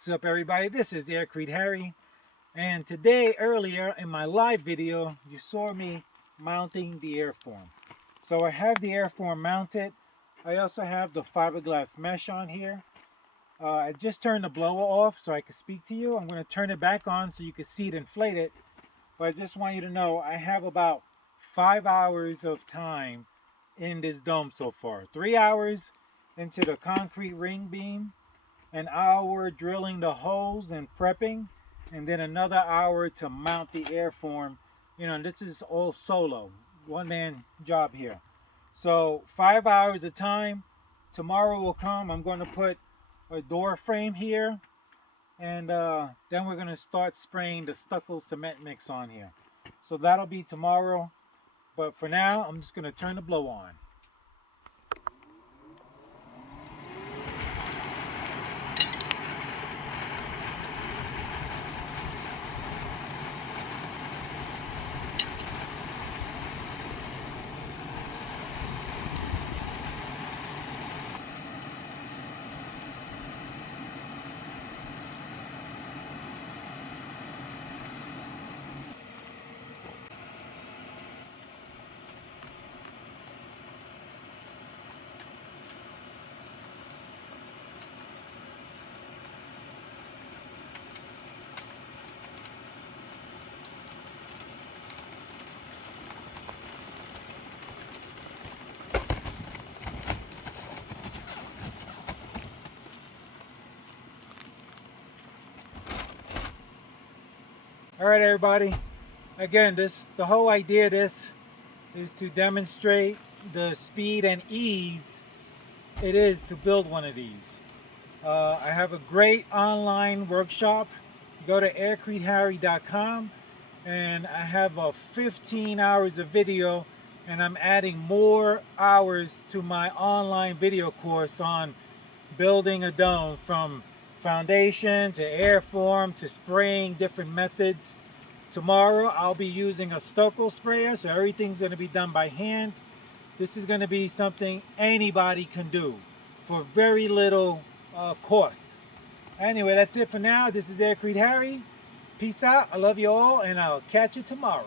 What's up, everybody? This is Aircrete Harry, and today, earlier in my live video, you saw me mounting the airform. So I have the airform mounted. I also have the fiberglass mesh on here. I just turned the blower off so I can speak to you. I'm going to turn it back on so you can see it inflated. But I just want you to know I have about 5 hours of time in this dome so far. 3 hours into the concrete ring beam, an hour drilling the holes and prepping, and then another hour to mount the airform. This is all solo, one man job here. So 5 hours of time. Tomorrow will come. I'm going to put a door frame here, and then we're going to start spraying the stucco cement mix on here. So that'll be tomorrow. But for now, I'm just going to turn the blow on. All right, everybody. Again, the whole idea of this is to demonstrate the speed and ease it is to build one of these. I have a great online workshop. Go to aircreteharry.com, and I have 15 hours of video, and I'm adding more hours to my online video course on building a dome, from foundation to airform to spraying different methods. Tomorrow I'll be using a stucco sprayer, so everything's going to be done by hand. This is going to be something anybody can do for very little cost. Anyway, that's it for now. This is Aircrete Harry. Peace out. I love you all, and I'll catch you tomorrow.